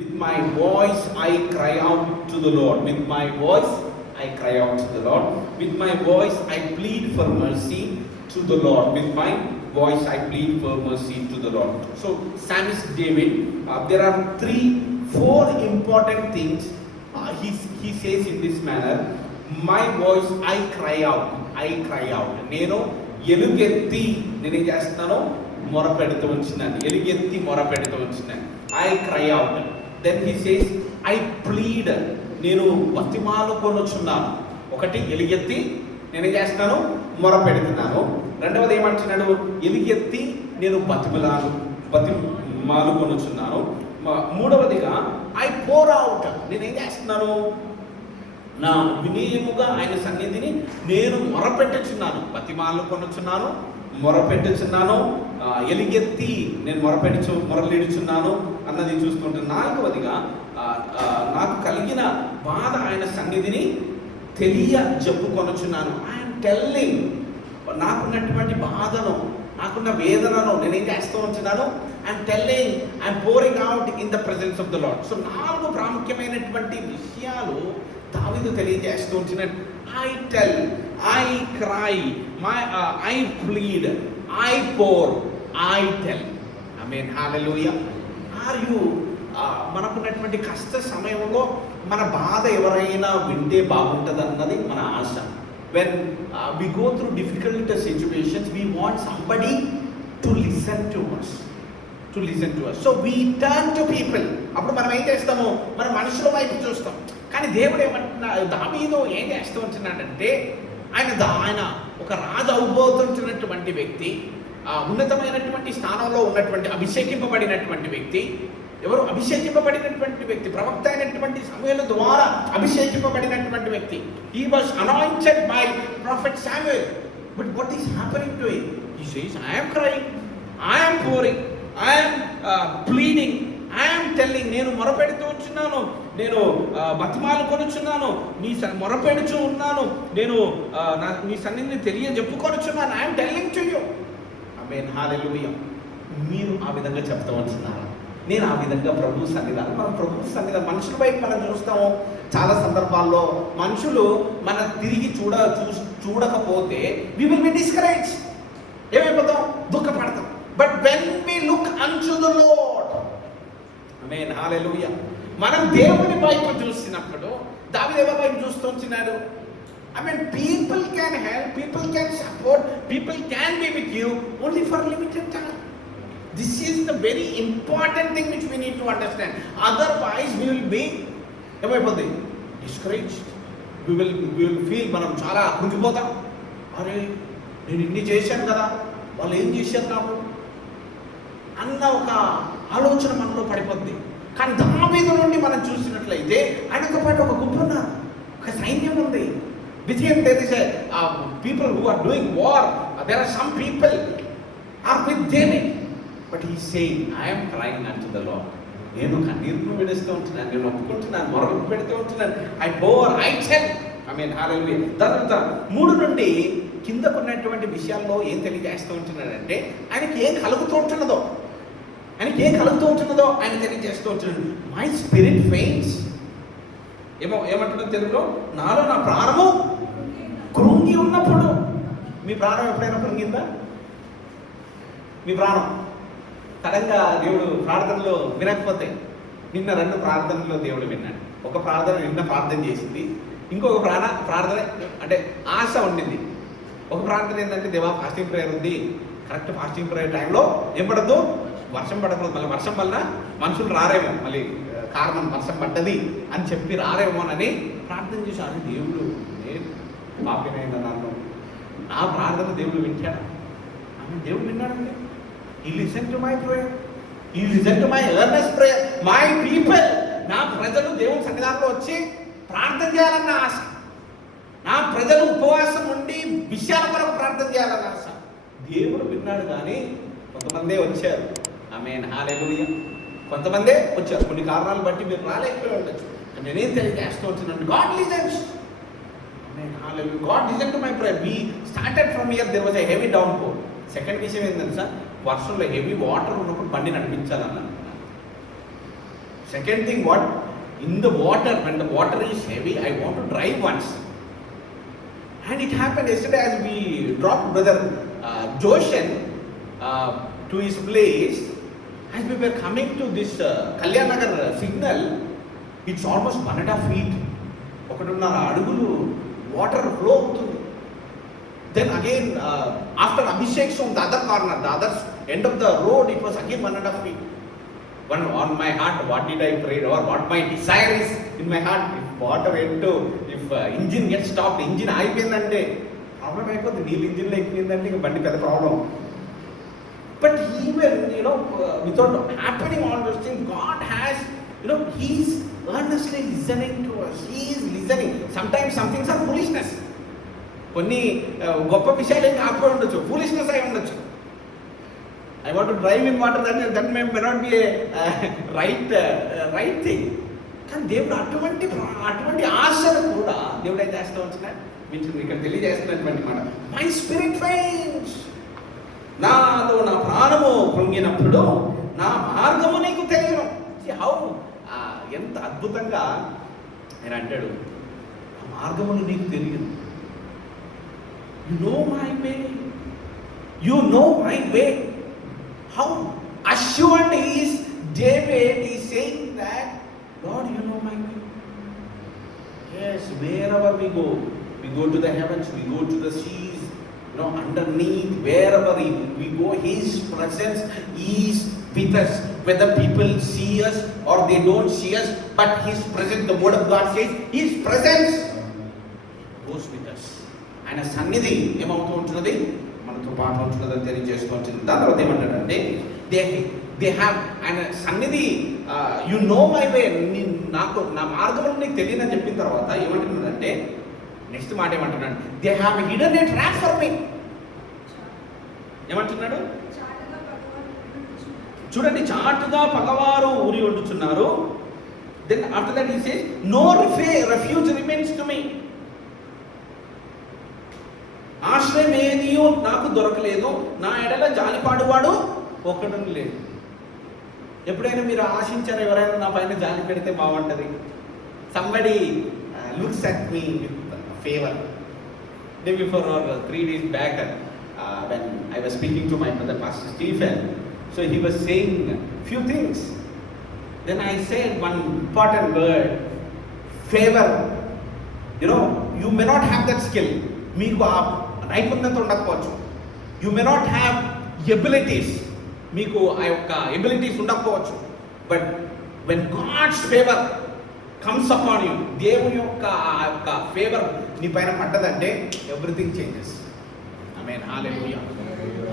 With my voice I cry out to the Lord. With my voice I cry out to the Lord. With my voice I plead for mercy to the Lord. With my voice I plead for mercy to the Lord. So Psalmist David, there are 4 important things he says in this manner. My voice I cry out. నేను ఎలుగెత్తి నేనేం చేస్తున్నాను, మొరపెడుతూ ఉంచున్నాను. ఎలుగెత్తి మొరపెడుతూ ఉంచున్నాను. I cry out. Then he says I plead. నేను బతిమాలుకొనుచున్నాను. ఒకటి, ఎలుగెత్తి నేనేం చేస్తున్నాను, మొరపెడుతున్నాను. రెండవది ఏమంటున్నాడు, ఎలుగెత్తి నేను బతిమాలుకొనుచున్నాను. మూడవదిగా ఐ పోర్ అవుట్. నేనేం చేస్తున్నాను, నా వినయముగా ఆయన సన్నిధిని నేను మొరపెట్టుచున్నాను. బతిమాలుకొనుచున్నాను, మొరపెట్టుచున్నాను, ఎలుగెత్తి నేను మొరలేడుచున్నాను అన్నది చూస్తుంటే, నాలుగవదిగా నాకు కలిగిన బాధ ఆయన సన్నిధిని చెప్పుకొనుచున్నాను. ఐఎమ్ టెల్లింగ్, నాకున్నటువంటి బాధను, నాకున్న వేదనను నేనేం చేస్తూ ఉంటున్నాను, I'm telling, I'm pouring out in the presence of the lord. So 4 ప్రాముఖ్యమైనటువంటి విషయాలు దావీదు తెలియజేస్తూ ఉంటున్నాడు. I tell, I cry, I plead, I pour, I tell. ఆమేన్, హల్లెలూయా. ఆర్ యు మనకున్నటువంటి కష్ట సమయంలో మన బాధ ఎవరైనా వింటే బాగుంటుంది అన్నది మన ఆశ. When we go through difficult situations, we want somebody to listen to us. So we turn to people. అప్పుడు మనం ఏం చేస్తాము, మన మనుషుల వైపు చూస్తాం. కానీ దేవుడు దావీదు ఏం చేస్తూ ఉంటున్నాడంటే, ఆయన ఒక రాజు అవబోతున్నటువంటి వ్యక్తి, ఉన్నతమైనటువంటి స్థానంలో ఉన్నటువంటి అభిషేకింపబడినటువంటి వ్యక్తి. ఎవరు అభిషేకింపబడినటువంటి వ్యక్తి? ప్రవక్త అయినటువంటి సమూయేలు ద్వారా అభిషేకింపబడినటువంటి వ్యక్తి. He was anointed by prophet Samuel. But what is happening to him? He says, I am crying, I am pouring, I am pleading, I am telling. నేను మొరపెడుతూ ఉంటున్నాను, నేను బతిమాలుకొనుచున్నాను, నీ మొరపెడుచు ఉన్నాను, నేను నీ సన్నిధిని చెప్పుకొనుచున్నాను. I am telling to you. ఆమేన్, హల్లెలూయా. మీరు ఆ విధంగా చెప్తూ ఉంటున్నారు. నేను ఆ విధంగా ప్రభు సన్నిధానం, మనుషుల వైపు మనం చూస్తాము. చాలా సందర్భాల్లో మనుషులు మనం తిరిగి చూడకపోతే we will be discouraged. ఏమైపోతాం, దుఃఖపడతాం. But when we look unto the Lord, ఆమేన్, హల్లెలూయా, మనం దేవుని వైపు చూసినప్పుడు, దావీదు ఎవరి వైపు చూస్తూ ఉంటున్నాడు? I mean, people can help, people can support, people can be with you only for limited time. This is the very important thing which we need to understand. Otherwise we will be discouraged. We will feel మనం చాలా కృంగిపోతాం. అరే, నేను ఇన్ని చేశాను కదా, వాళ్ళు ఏం చేశారు నాకు అన్న ఒక ఆలోచన మనలో పడిపోద్ది. కానీ దావీదు నుండి మనం చూసినట్లయితే ఆయనతో పాటు ఒక గుంపు ఉన్నారు, ఒక సైన్యం ఉంది. With him there is people who are doing war. There are some people are with David. But he is saying, I am crying unto the Lord. నేను కన్నీరును విడుస్తూ ఉంటున్నాను, నేను ఒప్పుకుంటున్నాను, మొరలు పెడుతూ ఉంటున్నాను. I pour, I tell. ఆమేన్, హల్లెలూయా. తర్వాత 3 నుండి కిందకున్నటువంటి విషయాల్లో ఏం తెలియజేస్తూ ఉంటున్నాడంటే, ఆయనకి ఏం కలుగుతూ ఉంటున్నదో ఆయన తెలియజేస్తూ ఉంటున్నాడు. My spirit ఫెయింట్స్. ఏమంటున్నది తెలుగులో? నాలో నా ప్రాణము కృంగి ఉన్నప్పుడు. మీ ప్రాణం ఎప్పుడైనా కృంగిందా? మీ ప్రాణం సడన్గా దేవుడు ప్రార్థనలో వినకపోతే, నిన్న 2 ప్రార్థనలో దేవుడు విన్నాడు. ఒక ప్రార్థన నిన్న ప్రార్థన చేసింది, ఇంకొక ప్రార్థన అంటే ఆశ ఉండింది. ఒక ప్రార్థన ఏంటంటే, దేవా ఫాస్టింగ్ ప్రేయర్ ఉంది, కరెక్ట్ ఫాస్టింగ్ ప్రేయర్ టైంలో ఏం పడద్దు, వర్షం పడకూడదు, మళ్ళీ వర్షం వల్ల మనుషులు రారేమో, మళ్ళీ కారణం వర్షం పడ్డది అని చెప్పి రారేమోనని ప్రార్థన చేశాను. దేవుడు, నేను పాపినైనా నన్ను, నా ప్రార్థన దేవుడు వింటాడు. దేవుడు విన్నాడండి. He listened to my prayer. He listened to my earnest prayer. My people, నా ప్రజలు దేవుని సన్నిధానంలో వచ్చి ప్రార్థన చేయాలన్న ఆశ, నా ప్రజలు ఉపవాసం ఉండి విషయాల కొరకు ప్రార్థన చేయాలన్న ఆశ. దేవుడు విన్నాడు. కానీ కొంతమందే వచ్చారు. ఆమేన్, హల్లెలూయా. కొంతమందే వచ్చారు. కొన్ని కారణాలు బట్టి మీరు రాలేకపోయి ఉండొచ్చు. నేనేం తెలియజేస్తూ వచ్చినాను, గాడ్ లిజన్స్. ఆమేన్, హల్లెలూయా. God listen to my prayer. We started from here, there was a heavy downpour. Second విషయం ఏంటంటే సార్, వర్షంలో హెవీ వాటర్ ఉన్నప్పుడు బండి నడిపించాలన్నాను. Second thing, what? In the water, when the water is heavy, I want to drive once. And it happened yesterday as we dropped Brother Joshen to his place. As we were coming to this Kalyan Nagar signal, it's almost 1.5 feet. 1.5 అడుగులు water flow అవుతుంది. Then again, after Abhishek from the other corner, the other end of the road, it was again 1.5 feet. One on my heart, what did I pray, or what my desire is in my heart? If water into, if engine gets stopped, engine అయిపోయిందంటే problem అయిపోతుంది. నీళ్ళు ఇంజిన్లో ఎక్కిందంటే ఇంకా బండి పెద్ద problem. But even, without happening all those things, God has, He's earnestly listening to us. He is listening. Sometimes some things are foolishness. కొన్ని గొప్ప విషయాలు ఏం కాకపోయి ఉండొచ్చు, ఫూలిష్నెస్ అయి ఉండొచ్చు. I want to drive in water, that may not be a right thing. కానీ దేవుడు అటువంటి ఆశలు కూడా దేవుడు ఏం చేస్తూ ఉంటున్నాడు, మీకు ఇక్కడ తెలియజేస్తున్నటువంటి మాట, మై స్పిరిట్ ఫెయింట్స్, నాలో నా ప్రాణము కృంగినప్పుడు నా మార్గము నీకు తెలియను. హౌ ఎంత అద్భుతంగా ఆయన అంటాడు, నా మార్గమును నీకు తెలియను. You know my way. You know my way. How assured is David is saying that, Lord, you know my way. Yes, wherever we go to the heavens, we go to the seas, underneath, wherever we go, His presence is with us. Whether people see us or they don't see us, but His presence, the word of God says, His presence goes with us. ఆయన సన్నిధి ఏమవుతూ ఉంటున్నది, మనతో పాటు ఉంటున్నదని తెలియజేస్తూ ఉంటుంది. దాని తర్వాత ఏమంటాడంటే, దే హ్యావ్, ఆయన సన్నిధి, యు నో మై వే, నాకు నా మార్గంలో నీకు తెలియదని చెప్పిన తర్వాత ఏమంటున్నాడంటే, నెక్స్ట్ మాట ఏమంటున్నాడు, they have hidden a trap for me. ఏమంటున్నాడు చూడండి, చాటుగా పగవారు ఊరి వండుచున్నారు. Then after that he says, no refuge remains to me. ఆశ్రయం ఏదియో నాకు దొరకలేదు, నా ఎడల జాలిపాడువాడు ఒకడు లేదు. ఎప్పుడైనా మీరు ఆశించారు ఎవరైనా నా పైన జాలి పెడితే బాగుంటుంది? Somebody looks at me with favour. Day before or 3 days back, when I was speaking to my brother Pastor Stephen, so he was saying few things. Then I said one important word, favor. You may not have that skill. మీకు ఆ నైపుణ్యత ఉండకపోవచ్చు. You may not have abilities, మీకు ఆ యొక్క abilities ఉండకపోవచ్చు. But when God's favour comes upon you, దేవుని యొక్క ఆ యొక్క ఫేవర్ నీ పైన పడ్డదంటే ఎవ్రీథింగ్ చేంజెస్. ఆమేన్, హల్లెలూయా,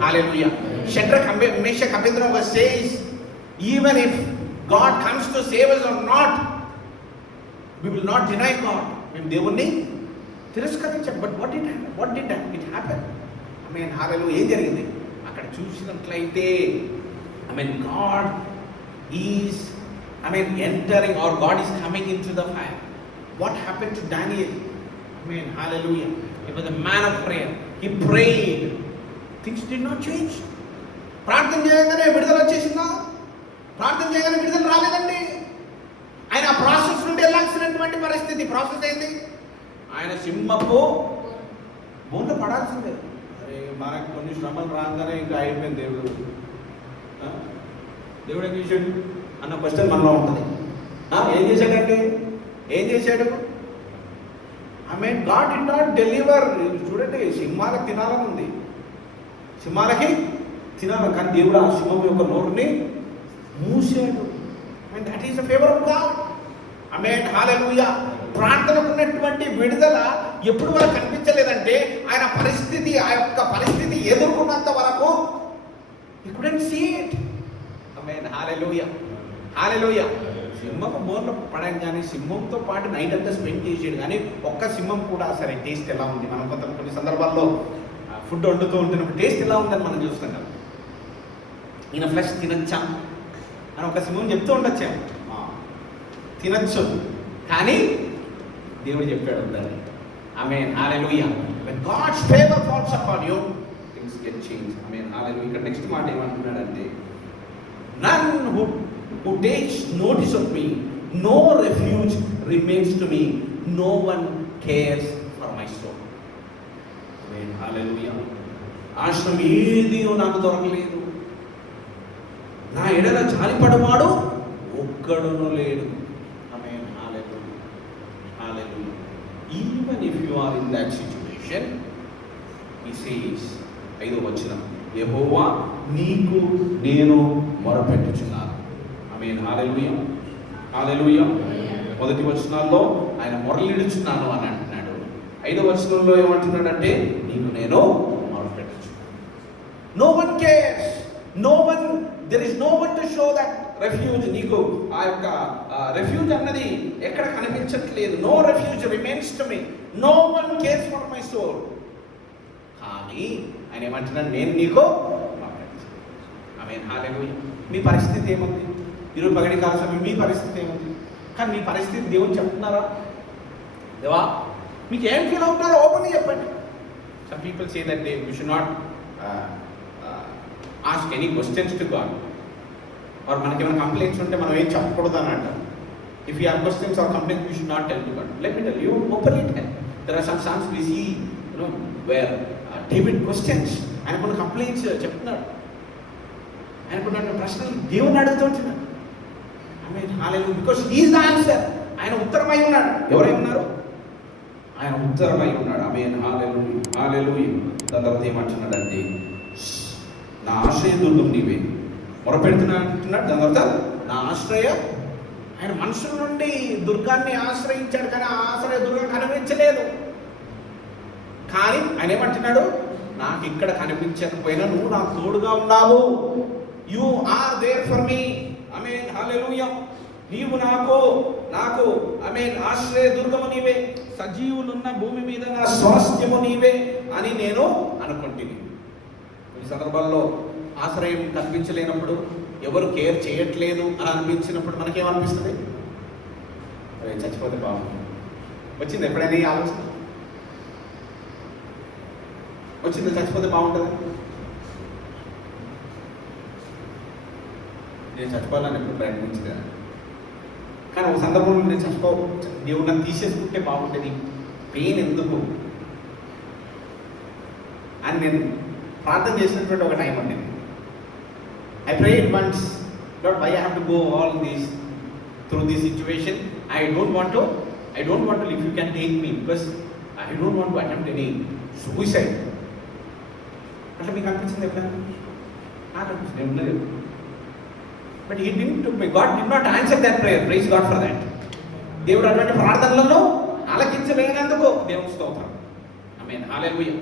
హల్లెలూయా. Shadrach, Meshach, Abednego says, even if God comes to save us or not, we will not deny God. మేము దేవుణ్ణి తిరస్కరించాం. But what did it happen? ఆమేన్, హల్లెలూయా. ఏం జరిగింది అక్కడ చూసినట్లయితే, God is entering, or God is coming in to the fire. What happen to Daniel? ఆమేన్, హల్లెలూయా. He was a man of prayer. He prayed, things did not change. ప్రార్థన చేయగానే విడుదల వచ్చేసిందా? ప్రార్థన చేయగానే విడుదల రాలేదండి. ఆయన ఆ ప్రాసెస్ నుండి వెళ్ళాల్సినటువంటి పరిస్థితి, ప్రాసెస్ అయింది. ఆయన సింహపు బోన్లో పడాల్సిందే. అరే, మనకు కొన్ని శ్రమలు రాగానే ఇంకా అయిపోయింది. దేవుడు ఏం చేశాడు అన్న క్వశ్చన్ మనలో ఉంటుంది. ఏం చేశాడంటే, ఏం చేశాడు? God did not deliver. చూడండి, సింహాలకు తినాలని ఉంది, సింహాలకి తినాలి, కానీ దేవుడు ఆ సింహం యొక్క నోరుని మూసాడు. That is the favour of God. ఆమేన్, హల్లెలూయా. ప్రార్థనకు ఉన్నటువంటి విడుదల ఎప్పుడు వరకు కనిపించలేదంటే, ఆయన పరిస్థితి, ఆ యొక్క పరిస్థితి ఎదుర్కొన్నంత వరకు he couldn't see it. ఆమేన్, హల్లెలూయా, హల్లెలూయా. సింహపు బోర్లో పడాను, కానీ సింహంతో పాటు నైట్ అంతా స్పెండ్ చేసాడు, కానీ ఒక్క సింహం కూడా సరే టేస్ట్ ఎలా ఉంది, మనం కొన్ని సందర్భాల్లో ఫుడ్ వండుతూ ఉంటున్నప్పుడు టేస్ట్ ఎలా ఉందని మనం చూస్తుంటాం. ఈయన ఫ్లెష్ తినచ్చా అని ఒక సింహం చెప్తూ ఉండొచ్చాం, తినచ్చు, కానీ దేవుడు చెప్పాడు దాన్ని. ఆమేన్, హల్లెలూయా. when God's favor falls upon you, things get changed. ఆమేన్, హల్లెలూయా. ఇక్కడ నెక్స్ట్ మాట ఏమంటున్నాడంటే, none who who takes notice of me. No refuge remains to me. No one cares for my soul. Amen. Hallelujah. ఆశ్రమం ఏది నాకు దొరకలేదు, నా ఎడల జాలిపడవాడు ఒక్కడును లేడు. Amen. Hallelujah. Hallelujah. Even if you are in that situation, he says, 5వ వచనం, యెహోవా నీకు నేను మొరపెట్టుచున్నాను. ఆమేన్. హల్లెలూయా. హల్లెలూయా. మొదటి వచనాల్లో ఆయన మొరలిడుచున్నాను అని అంటున్నాడు. 5వ వచనంలో ఏమంటున్నాడంటే నీకు నేను మొరపెట్టుచున్నాను. No one cares. No one, there is no one to show that refuge. నీకు ఆ యొక్క refuge అన్నది ఎక్కడ కనిపించట్లేదు. No refuge remains to me. No one cares for my soul. కానీ ఆయన ఏమంటున్నాడు, నేను నీకు మొరపెట్టుచున్నాను. ఆమేన్. హల్లెలూయా. మీ పరిస్థితి ఏముంది? ఈరోజు పగటి కాల సమయం మీ పరిస్థితి ఏముంది? కానీ మీ పరిస్థితి దేవుని చెప్తున్నారా? దేవా మీకు ఏం ఫీల్ అవుతున్నారో ఓపెన్గా చెప్పండి. Some people say that you should not ask any questions to God. Or మనకి ఏమైనా కంప్లైంట్స్ ఉంటే మనం ఏం చెప్పకూడదు అని అంటారు. If you have questions or complaints you should not tell to God. Let me tell you openly tell. There are some songs we see where David questions, ఆయన కొన్ని కంప్లైంట్స్ చెప్తున్నాడు, ఆయనకున్న ప్రశ్నలు దేవుని అడుగుతుంటున్నాడు. ఆమేన్. హల్లెలూయా. Because he is the answer. ఆయన ఉత్తరమై ఉన్నాడు. ఎవరై ఉన్నారు? ఆయన ఉత్తరమై ఉన్నాడు. ఆమేన్. హల్లెలూయా. హల్లెలూయా. దాని తర్వాత ఏమంటున్నాడంటే నా ఆశ్రయ దుర్గం నీవే. మొరపెడుతున్నాడు అంటున్నాడు. దాని తర్వాత నా ఆశ్రయ, ఆయన మనుషుల నుండి దుర్గాన్ని ఆశ్రయించాడు, కానీ ఆ ఆశ్రయ దుర్గం కనిపించలేదు. కానీ ఆయన ఏమంటున్నాడు, నాకు ఇక్కడ కనిపించకపోయినా నువ్వు నాకు తోడుగా ఉన్నావు. You are there for me. ఆమేన్. హల్లెలూయా. నీవు నాకు ఆమేన్ ఆశ్రయ దుర్గము నీవే, సజీవులున్న భూమి మీద నా స్వాస్థ్యము నీవే అని నేను అనుకుంటుంది. కొన్ని సందర్భాల్లో ఆశ్రయం కనిపించలేనప్పుడు, ఎవరు కేర్ చేయట్లేదు అని అనిపించినప్పుడు మనకేమనిపిస్తుంది? అరే చచ్చిపోతే బాగుంది. వచ్చింది ఎప్పుడైనా ఈ ఆలోచన? వచ్చింది చచ్చిపోతే బాగుంటుంది. నేను చచ్చిపోవాలని ఎప్పుడు ప్రయత్నించలేదు, కానీ ఒక సందర్భంలో నేను దేవుడు నన్ను తీసేసుకుంటే బాగుంటుంది, పెయిన్ ఎందుకు అని నేను ప్రార్థన చేసినటువంటి ఒక టైం అండి. I prayed once, Lord, why I have to go all this through this situation? I don't want to live. You can take me, because I don't want to attempt any suicide. అంటే మీకు అనిపించింది ఎప్పుడైనా? నాకు అనిపించింది ఏం లేదు. But he didn't took me. God did not answer that prayer. Praise God for that. దేవుడు అటువంటి ప్రార్థనలను ఆలకించలేనందుకు దేవుని స్తోత్రం. ఆమేన్. హల్లెలూయా.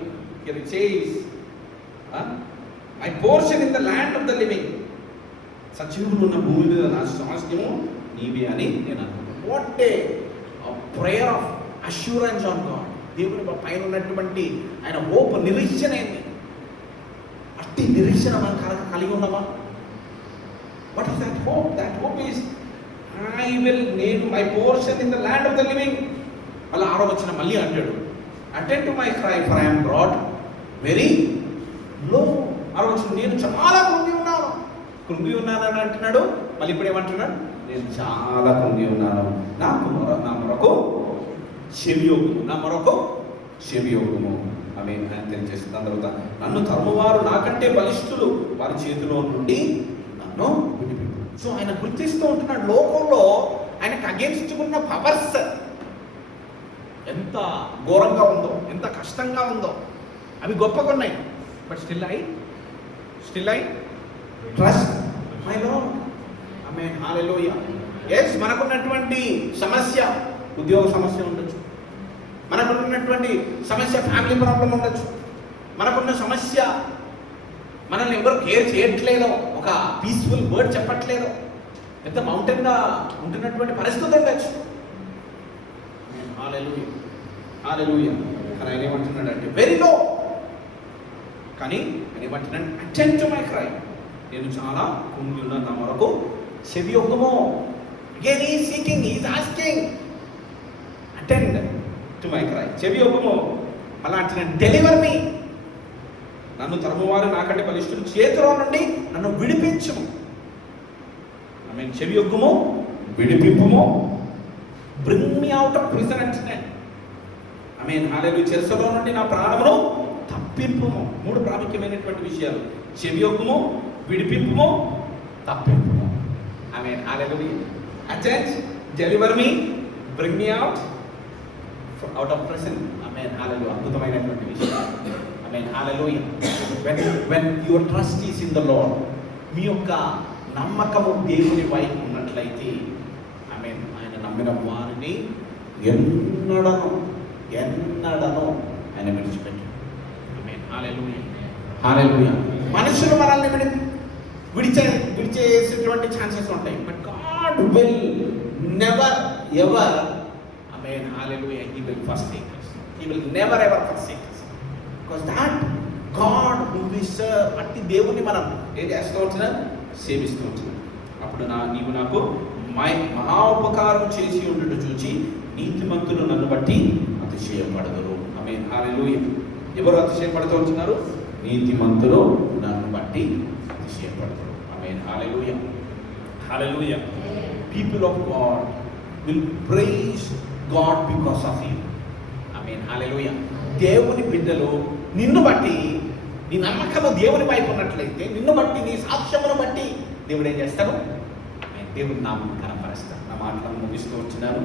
Here it says, my portion in the land of the living. సజీవులు ఉన్న భూమి మీద నా స్వాస్థ్యము నీవే అని నేను అనుకుంటున్నాను. What a prayer of assurance on God. దేవుని పైన ఉన్నటువంటి ఆయన హోప్, నిరీక్షణ ఏంది? అట్టి నిరీక్షణ మనం కలిగి ఉన్నామా? What is that hope? That hope is నేను my portion in the land of the living. అలా 6వ వచనం మళ్ళీ అంటాడు, attend to my cry for I am brought very low. 6వ వచనం, నేను చాలా కృంగి ఉన్నానని అంటున్నాడు. మళ్ళీ ఇప్పుడు ఏమంటున్నాడు? నేను చాలా కృంగి ఉన్నాను, నా మొరకు చెవియోగము. ఆమె అని తెలియజేస్తుంది. దాని తర్వాత నన్ను తరుమువారు నాకంటే బలిష్ఠులు, వారి చేతిలో నుండి నన్ను విడిపెట్టు. సో ఆయన గుర్తిస్తూ ఉంటున్నాడు, లోకంలో ఆయనకు అగేన్స్ట్ ఉన్న పవర్స్ ఎంత ఘోరంగా ఉందో, ఎంత కష్టంగా ఉందో, అవి గొప్పగా ఉన్నాయి. But still I trust my lord. Amen. Hallelujah. yes, మనకున్నటువంటి సమస్య ఉద్యోగ సమస్య ఉండొచ్చు, మనకున్నటువంటి సమస్య ఫ్యామిలీ ప్రాబ్లం ఉండొచ్చు, మనకున్న సమస్య మనల్ని ఎవరు కేర్ చేయట్లేదో, ఒక పీస్ఫుల్ వర్డ్ చెప్పట్లేదో, పెద్ద మౌంటైన్గా ఉంటున్నటువంటి పరిస్థితి ఉండొచ్చు. హల్లెలూయా. హల్లెలూయా. కానీ ఆయన ఏమంటున్నాడు అంటే వెరీ లో. కానీ ఆయన ఏమంటున్నాడు, అటెండ్ టు మై క్రై. నేను చాలా కుంగి ఉన్నాను, నా వరకు చెవియొగ్గము. Again he is seeking, he is asking, attend to my cry. చెవియొగ్గము. అలా అంటున్నాడు, డెలివర్ మీ. నన్ను తరుమువారు నాకంటే బలిష్ఠులు చేతిలో నుండి నన్ను విడిపించుము. ఆమేన్. చెవి యొగ్గుము, విడిపింపుము. Bring me out of prison అంటే ఆమేన్. హల్లెలూయా. చెరసలో నుండి నా ప్రాణమును తప్పింపుము. 3 ప్రాముఖ్యమైనటువంటి విషయాలు: చెవి యొగ్గుము, విడిపింపుము, తప్పింపుము. ఆమేన్. హల్లెలూయా. Attend, deliver me, bring me out of prison. ఆమేన్. హల్లెలూయా. అద్భుతమైనటువంటి విషయం. ఆమేన్. హల్లెలూయా. when your trust is in the Lord, మీ యొక్క నమ్మకము దేవుని వైపు ఉన్నట్లయితే ఆమేన్, ఆయన నమ్మిన వారిని ఎన్నడను ఆయన విడిచిపెట్టాడు. ఆమేన్. హల్లెలూయా. హల్లెలూయా. మనుషులు మనల్ని విడిచేసేటువంటి ఛాన్సెస్ ఉంటాయి, but God will never ever ఆమేన్. హల్లెలూయా. He will forsake us. He will never ever forsake us. Because that God who we serve, అట్టి దేవుని మనం ఏం చేస్తూ ఉంటున్నాం? సేవిస్తూ ఉంటున్నాం. అప్పుడు నీవు నాకు మహా ఉపకారం చేసి ఉండుట చూచి నీతిమంతులు నన్ను బట్టి అతిశయపడదురు. ఆమేన్. హల్లెలూయా. ఎవరు అతిశయపడుతూ ఉంటున్నారు? నీతిమంతులు నన్ను బట్టి అతిశయపడదురు. ఆమేన్. హల్లెలూయా. హల్లెలూయా. People of God will praise God because of you. ఆమేన్. హల్లెలూయా. దేవుని బిడ్డలు నిన్ను బట్టి, నీ నమ్మకము దేవుని వైపు ఉన్నట్లయితే, నిన్ను బట్టి, నీ సాక్ష్యమును బట్టి దేవుడు ఏం చేస్తాడు? దేవుని నామం కనపరుస్తాడు. నా మాటలను ముగిస్తూ వచ్చినాను.